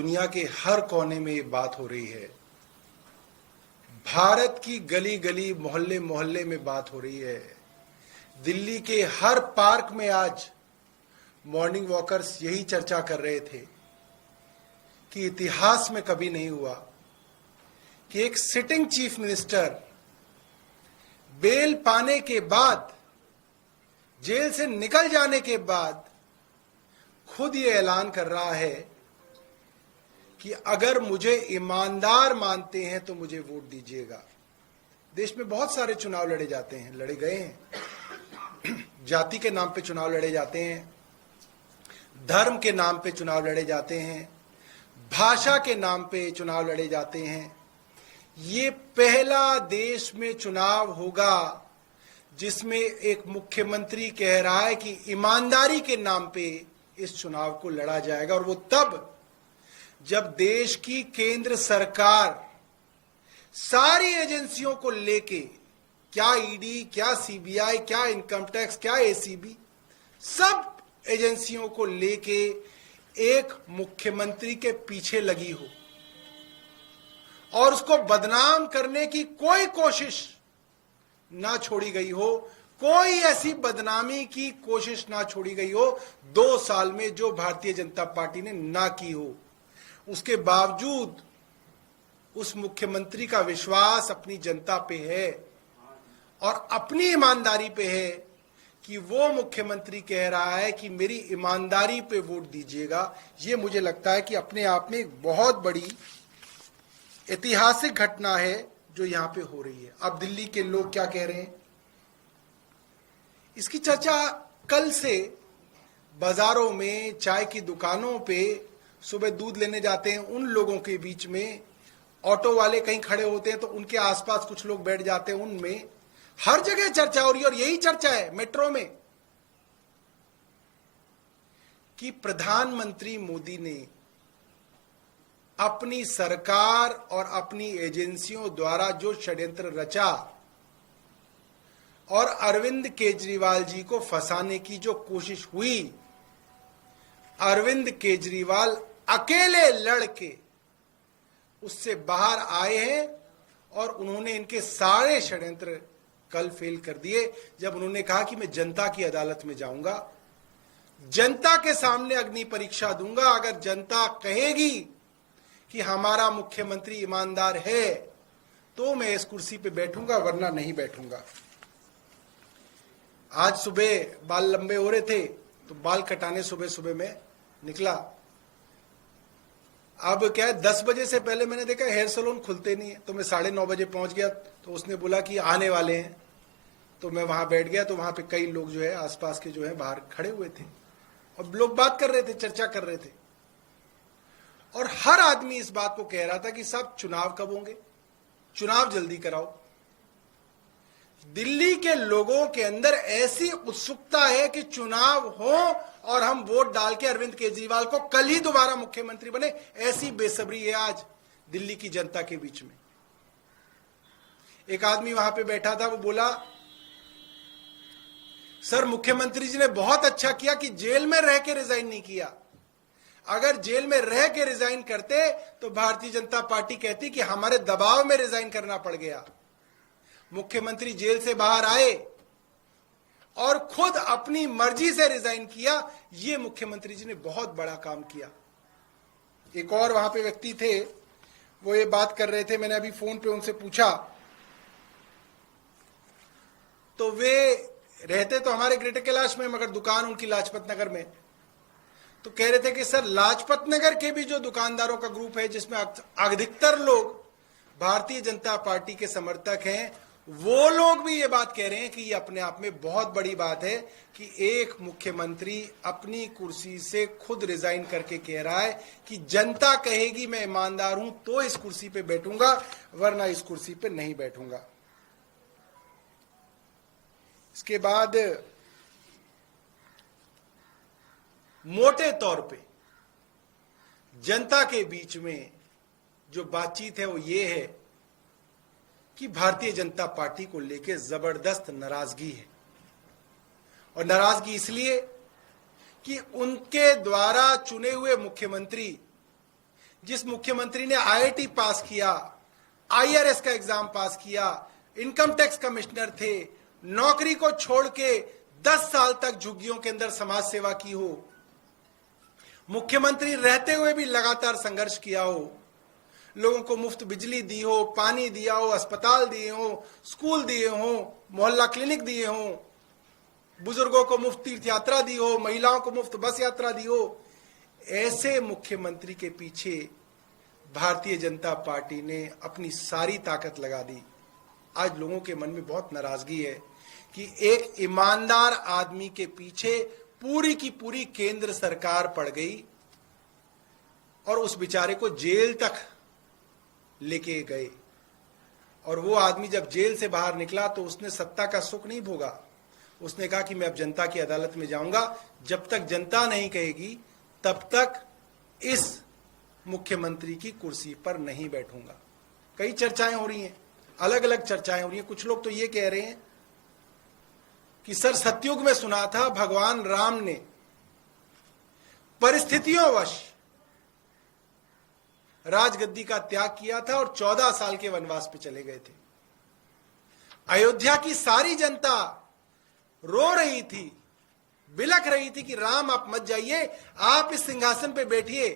दुनिया के हर कोने में ये बात हो रही है। भारत की गली गली मोहल्ले मोहल्ले में बात हो रही है। दिल्ली के हर पार्क में आज मॉर्निंग वॉकर्स यही चर्चा कर रहे थे कि इतिहास में कभी नहीं हुआ कि एक सिटिंग चीफ मिनिस्टर बेल पाने के बाद, जेल से निकल जाने के बाद खुद ये ऐलान कर रहा है कि अगर मुझे ईमानदार मानते हैं तो मुझे वोट दीजिएगा। देश में बहुत सारे चुनाव लड़े जाते हैं, लड़े गए हैं। जाति के नाम पे चुनाव लड़े जाते हैं, धर्म के नाम पे चुनाव लड़े जाते हैं, भाषा के नाम पे चुनाव लड़े जाते हैं। ये पहला देश में चुनाव होगा जिसमें एक मुख्यमंत्री कह रहा है कि ईमानदारी के नाम पे इस चुनाव को लड़ा जाएगा, और वो तब जब देश की केंद्र सरकार सारी एजेंसियों को लेके, क्या ईडी, क्या सीबीआई, क्या इनकम टैक्स, क्या एसीबी, सब एजेंसियों को लेके एक मुख्यमंत्री के पीछे लगी हो और उसको बदनाम करने की कोई कोशिश ना छोड़ी गई हो, कोई ऐसी बदनामी की कोशिश ना छोड़ी गई हो 2 साल में जो भारतीय जनता पार्टी ने ना की हो। उसके बावजूद उस मुख्यमंत्री का विश्वास अपनी जनता पे है और अपनी ईमानदारी पे है कि वो मुख्यमंत्री कह रहा है कि मेरी ईमानदारी पे वोट दीजिएगा। ये मुझे लगता है कि अपने आप में एक बहुत बड़ी ऐतिहासिक घटना है जो यहां पे हो रही है। अब दिल्ली के लोग क्या कह रहे हैं, इसकी चर्चा कल से बाजारों में, चाय की दुकानों पे, सुबह दूध लेने जाते हैं उन लोगों के बीच में, ऑटो वाले कहीं खड़े होते हैं तो उनके आसपास कुछ लोग बैठ जाते हैं, उनमें हर जगह चर्चा हो रही है। और यही चर्चा है मेट्रो में कि प्रधानमंत्री मोदी ने अपनी सरकार और अपनी एजेंसियों द्वारा जो षड्यंत्र रचा और अरविंद केजरीवाल जी को फंसाने की जो कोशिश हुई, अरविंद केजरीवाल अकेले लड़के उससे बाहर आए हैं और उन्होंने इनके सारे षड्यंत्र कल फेल कर दिए जब उन्होंने कहा कि मैं जनता की अदालत में जाऊंगा, जनता के सामने अग्नि परीक्षा दूंगा। अगर जनता कहेगी कि हमारा मुख्यमंत्री ईमानदार है तो मैं इस कुर्सी पे बैठूंगा, वरना नहीं बैठूंगा। आज सुबह बाल लंबे हो रहे थे तो बाल कटाने सुबह सुबह में निकला। अब क्या है, 10 बजे से पहले मैंने देखा हेयर सैलून खुलते नहीं है, तो मैं 9:30 बजे पहुंच गया। तो उसने बोला कि आने वाले हैं, तो मैं वहां बैठ गया। तो वहां पे कई लोग जो है आसपास के जो है बाहर खड़े हुए थे और लोग बात कर रहे थे, चर्चा कर रहे थे, और हर आदमी इस बात को कह रहा था कि साहब चुनाव कब होंगे, चुनाव जल्दी कराओ। दिल्ली के लोगों के अंदर ऐसी उत्सुकता है कि चुनाव हो और हम वोट डाल के अरविंद केजरीवाल को कल ही दोबारा मुख्यमंत्री बने, ऐसी बेसब्री है आज दिल्ली की जनता के बीच में। एक आदमी वहां पे बैठा था, वो बोला सर मुख्यमंत्री जी ने बहुत अच्छा किया कि जेल में रह के रिजाइन नहीं किया। अगर जेल में रह के रिजाइन करते तो भारतीय जनता पार्टी कहती कि हमारे दबाव में रिजाइन करना पड़ गया। मुख्यमंत्री जेल से बाहर आए और खुद अपनी मर्जी से रिजाइन किया। ये मुख्यमंत्री जी ने बहुत बड़ा काम किया। एक और वहां पे व्यक्ति थे, वो ये बात कर रहे थे, मैंने अभी फोन पे उनसे पूछा, तो वे रहते तो हमारे ग्रेटर कैलाश में मगर दुकान उनकी लाजपत नगर में। तो कह रहे थे कि सर लाजपत नगर के भी जो दुकानदारों का ग्रुप है जिसमें अधिकतर लोग भारतीय जनता पार्टी के समर्थक हैं, वो लोग भी ये बात कह रहे हैं कि ये अपने आप में बहुत बड़ी बात है कि एक मुख्यमंत्री अपनी कुर्सी से खुद रिजाइन करके कह रहा है कि जनता कहेगी मैं ईमानदार हूं तो इस कुर्सी पे बैठूंगा, वरना इस कुर्सी पे नहीं बैठूंगा। इसके बाद मोटे तौर पे जनता के बीच में जो बातचीत है वो ये है कि भारतीय जनता पार्टी को लेकर जबरदस्त नाराजगी है। और नाराजगी इसलिए कि उनके द्वारा चुने हुए मुख्यमंत्री जिस मुख्यमंत्री ने आईआईटी पास किया, आईआरएस का एग्जाम पास किया, इनकम टैक्स कमिश्नर थे, नौकरी को छोड़ के 10 साल तक झुग्गियों के अंदर समाज सेवा की हो, मुख्यमंत्री रहते हुए भी लगातार संघर्ष किया हो, लोगों को मुफ्त बिजली दी हो, पानी दिया हो, अस्पताल दिए हो, स्कूल दिए हो, मोहल्ला क्लिनिक दिए हो, बुजुर्गों को मुफ्त तीर्थ यात्रा दी हो, महिलाओं को मुफ्त बस यात्रा दी हो, ऐसे मुख्यमंत्री के पीछे भारतीय जनता पार्टी ने अपनी सारी ताकत लगा दी। आज लोगों के मन में बहुत नाराजगी है कि एक ईमानदार आदमी के पीछे पूरी की पूरी केंद्र सरकार पड़ गई और उस बेचारे को जेल तक लेके गए। और वो आदमी जब जेल से बाहर निकला तो उसने सत्ता का सुख नहीं भोगा। उसने कहा कि मैं अब जनता की अदालत में जाऊंगा, जब तक जनता नहीं कहेगी तब तक इस मुख्यमंत्री की कुर्सी पर नहीं बैठूंगा। कई चर्चाएं हो रही हैं, अलग अलग चर्चाएं हो रही हैं। कुछ लोग तो ये कह रहे हैं कि सर सतयुग में सुना था भगवान राम ने परिस्थितियोंवश राजगद्दी का त्याग किया था और 14 साल के वनवास पे चले गए थे। अयोध्या की सारी जनता रो रही थी, बिलख रही थी कि राम आप मत जाइए, आप इस सिंहासन पे बैठिए,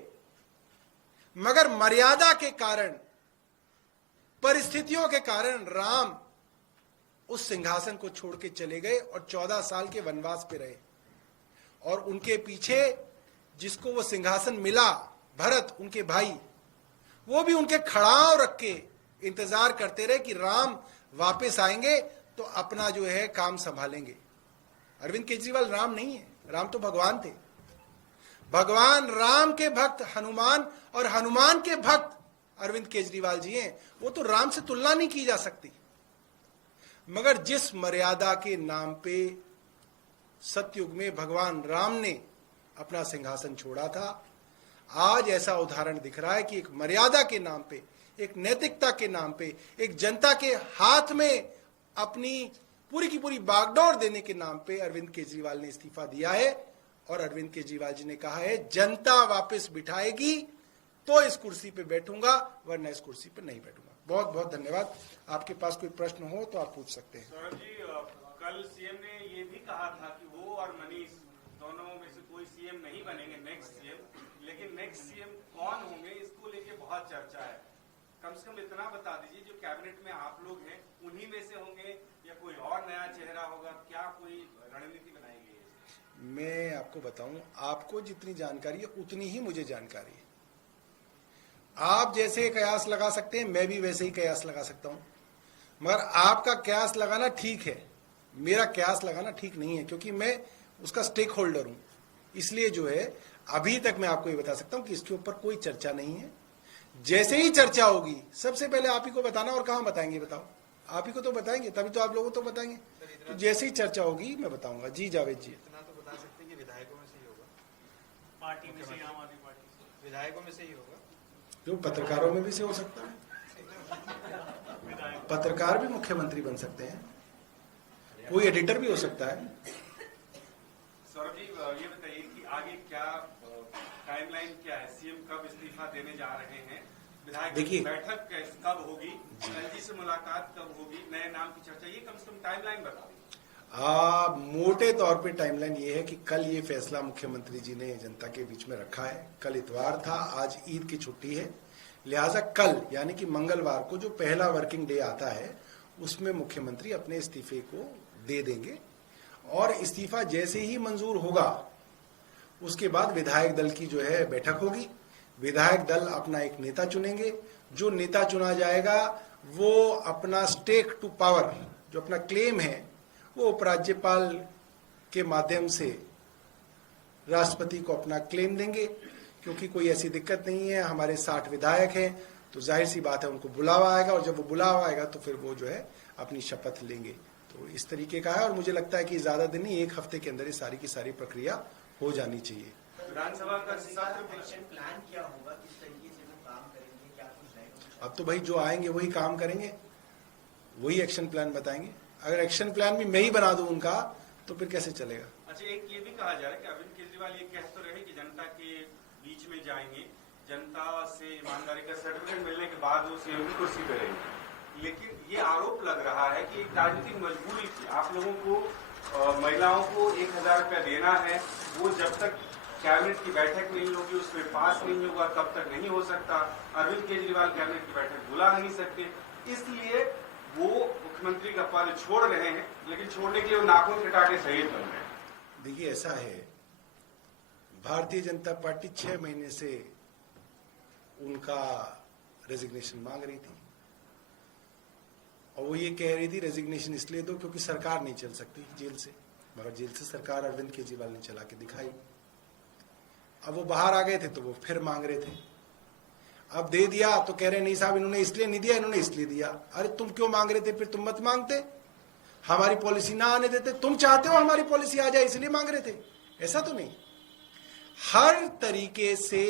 मगर मर्यादा के कारण, परिस्थितियों के कारण राम उस सिंहासन को छोड़ के चले गए और 14 साल के वनवास पे रहे। और उनके पीछे जिसको वो सिंहासन मिला, भरत उनके भाई, वो भी उनके खड़ाव रख के इंतजार करते रहे कि राम वापस आएंगे तो अपना जो है काम संभालेंगे। अरविंद केजरीवाल राम नहीं है, राम तो भगवान थे। भगवान राम के भक्त हनुमान और हनुमान के भक्त अरविंद केजरीवाल जी हैं। वो तो राम से तुलना नहीं की जा सकती। मगर जिस मर्यादा के नाम पे सतयुग में भगवान राम ने अपना सिंहासन छोड़ा था, आज ऐसा उदाहरण दिख रहा है कि एक मर्यादा के नाम पे, एक नैतिकता के नाम पे, एक जनता के हाथ में अपनी पूरी की पूरी बागडोर देने के नाम पे अरविंद केजरीवाल ने इस्तीफा दिया है। और अरविंद केजरीवाल जी ने कहा है जनता वापस बिठाएगी तो इस कुर्सी पे बैठूंगा, वरना इस कुर्सी पे नहीं बैठूंगा। बहुत बहुत धन्यवाद। आपके पास कोई प्रश्न हो तो आप पूछ सकते हैं। सौरभ जी, कल सीएम ने ये भी कहा था कि वो और मनीष दोनों में से कोई सीएम नहीं बनेंगे नेक्स्ट सीएम, लेकिन नेक्स्ट सीएम कौन होंगे इसको लेके बहुत चर्चा है। कम से कम इतना बता दीजिए, जो कैबिनेट में आप लोग हैं उन्हीं में से होंगे या कोई और नया चेहरा होगा? क्या कोई रणनीति बनाई गई है? मैं आपको बताऊं, आपको जितनी जानकारी है उतनी ही मुझे जानकारी है। आप जैसे कयास लगा सकते हैं, मैं भी वैसे ही कयास लगा सकता हूं, मगर आपका कयास लगाना ठीक है, मेरा कयास लगाना ठीक नहीं है, क्योंकि मैं उसका स्टेक होल्डर हूं। इसलिए जो है अभी तक मैं आपको ये बता सकता हूं कि इसके ऊपर कोई चर्चा नहीं है। जैसे ही चर्चा होगी सबसे पहले आप ही को बताना। और कहां बताएंगे बताओ? आप ही को तो बताएंगे, तभी तो आप लोगों को तो बताएंगे। तो जैसे ही चर्चा होगी मैं बताऊंगा। जी जावेद जी, इतना तो बता सकते हैं कि विधायकों में से ही होगा, पार्टी में से, आम आदमी पार्टी से, विधायकों में से ही होगा। जो पत्रकारों में भी से हो सकता है, पत्रकार भी मुख्यमंत्री बन सकते हैं, कोई एडिटर भी हो सकता है। सौरभ जी, ये बताइए कि आगे क्या टाइमलाइन क्या है? सीएम कब इस्तीफा देने जा रहे हैं? विधायक की बैठक कब होगी? एलजी से मुलाकात कब होगी? नए नाम की चर्चा, ये कम से कम टाइमलाइन बता दीजिए। मोटे तौर पे टाइमलाइन ये है कि कल ये फैसला मुख्यमंत्री जी ने जनता के बीच में रखा है। कल इतवार था, आज ईद की छुट्टी है, लिहाजा कल यानी कि मंगलवार को जो पहला वर्किंग डे आता है उसमें मुख्यमंत्री अपने इस्तीफे को दे देंगे। और इस्तीफा जैसे ही मंजूर होगा उसके बाद विधायक दल की जो है बैठक होगी। विधायक दल अपना एक नेता चुनेंगे। जो नेता चुना जाएगा वो अपना स्टेक टू पावर, जो अपना क्लेम है, वो उपराज्यपाल के माध्यम से राष्ट्रपति को अपना क्लेम देंगे। क्योंकि कोई ऐसी दिक्कत नहीं है, हमारे 60 विधायक हैं, तो जाहिर सी बात है उनको बुलावा आएगा, और जब वो बुलावा आएगा तो फिर वो जो है अपनी शपथ लेंगे। तो इस तरीके का है, और मुझे लगता है कि ज्यादा दिन नहीं, 1 हफ्ते के अंदर ये सारी की सारी प्रक्रिया हो जानी चाहिए। विधानसभा का एक्शन प्लान क्या होगा, किस तरीके से वो काम करेंगे, क्या कुछ रहेगा? अब तो भाई जो आएंगे वही काम करेंगे, वही एक्शन प्लान बताएंगे। अगर एक्शन प्लान भी मैं ही बना दूं उनका तो फिर कैसे चलेगा? अच्छा, एक ये भी कहा जा रहा है कि अरविंद केजरीवाल ये कह तो रहे कि जनता के बीच में जाएंगे, जनता से ईमानदारी का सर्टिफिकेट मिलने के बाद वो सीएम की कुर्सी पे रहेंगे। लेकिन ये आरोप लग रहा है कि एक राजनीतिक मजबूरी थी, आप लोगों को महिलाओं को 1000 रुपया देना है, वो जब तक कैबिनेट की बैठक नहीं होगी, उसमें पास नहीं होगा, तब तक नहीं हो सकता। अरविंद केजरीवाल कैबिनेट की बैठक बुला नहीं सकते, इसलिए वो मुख्यमंत्री का पद छोड़ रहे हैं, लेकिन छोड़ने के लिए वो नाखून कटा के शहीद बन रहे हैं। देखिए, ऐसा है, भारतीय जनता पार्टी 6 महीने से उनका रेजिग्नेशन मांग रही थी और वो ये कह रही थी रेजिग्नेशन इसलिए दो क्योंकि सरकार नहीं चल सकती जेल से, मगर जेल से सरकार अरविंद केजरीवाल ने चला के दिखाई। अब वो बाहर आ गए थे तो वो फिर मांग रहे थे, अब दे दिया तो कह रहे नहीं साहब इन्होंने इसलिए नहीं दिया, इन्होंने इसलिए दिया। अरे तुम क्यों मांग रहे थे, फिर तुम मत मांगते, हमारी पॉलिसी ना आने देते। तुम चाहते हो हमारी पॉलिसी आ जाए इसलिए मांग रहे थे, ऐसा तो नहीं। हर तरीके से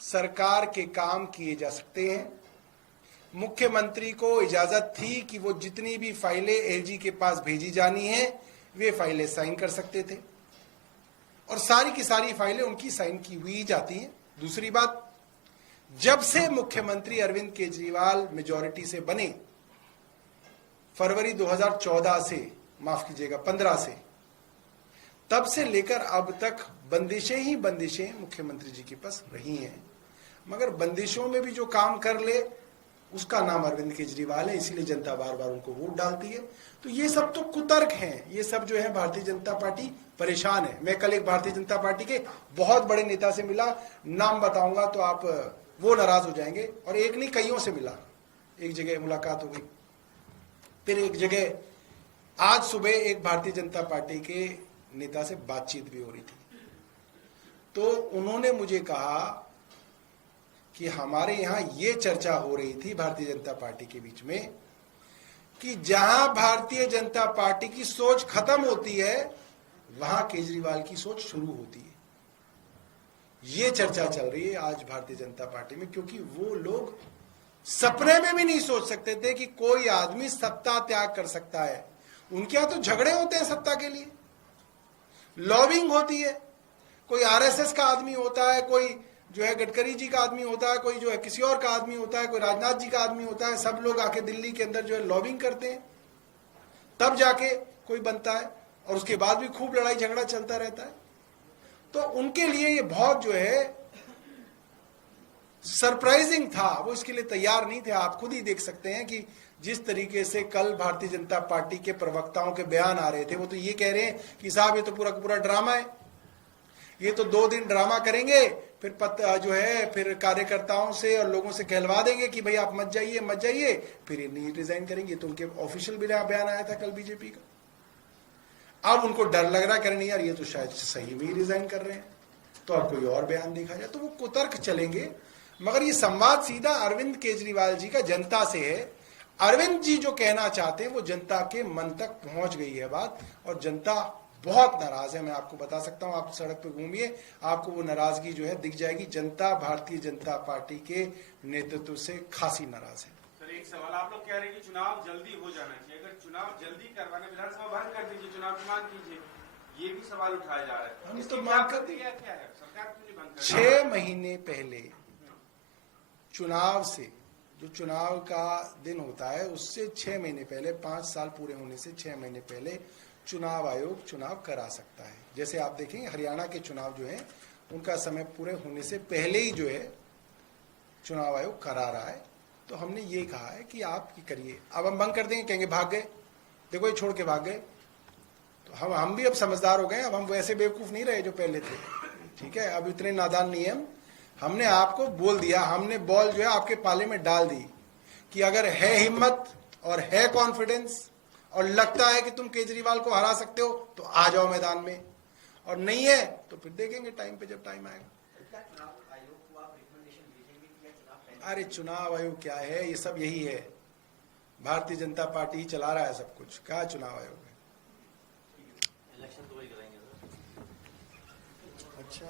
सरकार के काम किए जा सकते हैं। मुख्यमंत्री को इजाजत थी कि वो जितनी भी फाइलें एलजी के पास भेजी जानी है वे फाइलें साइन कर सकते थे और सारी की सारी फाइलें उनकी साइन की हुई जाती हैं। दूसरी बात, जब से मुख्यमंत्री अरविंद केजरीवाल मेजॉरिटी से बने, फरवरी 2014 से, माफ कीजिएगा 15 से, तब से लेकर अब तक बंदिशें ही बंदिशें मुख्यमंत्री जी के पास रही हैं। मगर बंदिशों में भी जो काम कर ले उसका नाम अरविंद केजरीवाल है, इसीलिए जनता बार बार उनको वोट डालती है। तो ये सब तो कुतर्क हैं, ये सब जो है भारतीय जनता पार्टी परेशान है। मैं कल एक भारतीय जनता पार्टी के बहुत बड़े नेता से मिला, नाम बताऊंगा तो आप वो नाराज हो जाएंगे, और एक नहीं कईयों से मिला। एक जगह मुलाकात हो गई, फिर एक जगह आज सुबह एक भारतीय जनता पार्टी के नेता से बातचीत भी हो रही थी। तो उन्होंने मुझे कहा कि हमारे यहां ये चर्चा हो रही थी भारतीय जनता पार्टी के बीच में कि जहां भारतीय जनता पार्टी की सोच खत्म होती है वहां केजरीवाल की सोच शुरू होती है। ये चर्चा चल रही है आज भारतीय जनता पार्टी में, क्योंकि वो लोग सपने में भी नहीं सोच सकते थे कि कोई आदमी सत्ता त्याग कर सकता है। उनके यहां तो झगड़े होते हैं सत्ता के लिए, लॉबिंग होती है, कोई आरएसएस का आदमी होता है, कोई जो है गडकरी जी का आदमी होता है, कोई जो है किसी और का आदमी होता है, कोई राजनाथ जी का आदमी होता है। सब लोग आके दिल्ली के अंदर जो है लॉबिंग करते हैं, तब जाके कोई बनता है, और उसके बाद भी खूब लड़ाई झगड़ा चलता रहता है। तो उनके लिए ये बहुत जो है सरप्राइजिंग था, वो इसके लिए तैयार नहीं थे। आप खुद ही देख सकते हैं कि जिस तरीके से कल भारतीय जनता पार्टी के प्रवक्ताओं के बयान आ रहे थे, वो तो ये कह रहे हैं कि साहब ये तो पूरा पूरा ड्रामा है, ये तो 2 दिन ड्रामा करेंगे, फिर जो है फिर कार्यकर्ताओं से और लोगों से कहलवा देंगे कि भाई आप मत जाइए मत जाइए, फिर ये नहीं रिजाइन करेंगे। तो उनके ऑफिशियल बयान आया था कल बीजेपी का। अब उनको डर लग रहा है, नहीं यार ये तो शायद सही में ही रिजाइन कर रहे हैं, तो अब कोई और बयान देखा जाए। तो वो कुतर्क चलेंगे, मगर ये संवाद सीधा अरविंद केजरीवाल जी का जनता से है। अरविंद जी जो कहना चाहते हैं वो जनता के मन तक पहुंच गई है बात, और जनता बहुत नाराज है। मैं आपको बता सकता हूं, आप सड़क पे घूमिए, आपको वो नाराजगी जो है दिख जाएगी। जनता भारतीय जनता पार्टी के नेतृत्व से खासी नाराज है। सर एक सवाल, आप लोग कह रहे हैं कि चुनाव जल्दी हो जाना चाहिए, अगर चुनाव जल्दी करवाने, विधानसभा बंद कर दीजिए, चुनाव की मांग कीजिए, ये भी सवाल उठाया जा रहा है। हम इसकी तो क्या मांग कर प्रक्रिया क्या है, सरकार क्यों नहीं बंद कर रही? 6 महीने पहले चुनाव से, जो चुनाव का दिन होता है उससे 6 महीने पहले, 5 साल पूरे होने से 6 महीने पहले चुनाव आयोग चुनाव करा सकता है। जैसे आप देखेंगे हरियाणा के चुनाव जो है उनका समय पूरे होने से पहले ही जो है चुनाव आयोग करा रहा है। तो हमने ये कहा है कि आप ये करिए। अब हम बंद कर देंगे, कहेंगे भाग गए, देखो ये छोड़ के भाग गए। तो हम भी अब समझदार हो गए, अब हम वैसे बेवकूफ नहीं रहे जो पहले थे, ठीक है। अब इतने नादान नहीं है। हमने आपको बोल दिया, हमने बॉल जो है आपके पाले में डाल दी कि अगर है हिम्मत और है कॉन्फिडेंस और लगता है कि तुम केजरीवाल को हरा सकते हो तो आ जाओ मैदान में, और नहीं है तो फिर देखेंगे टाइम पे जब टाइम आएगा। क्या चुनाव आयोग को आप रिकमेंडेशन भेजेंगे कि या चुनाव पहले? अरे चुनाव आयोग क्या है, ये सब यही है, भारतीय जनता पार्टी ही चला रहा है सब कुछ। क्या चुनाव आयोग है? इलेक्शन तो वही कराएंगे सर। अच्छा।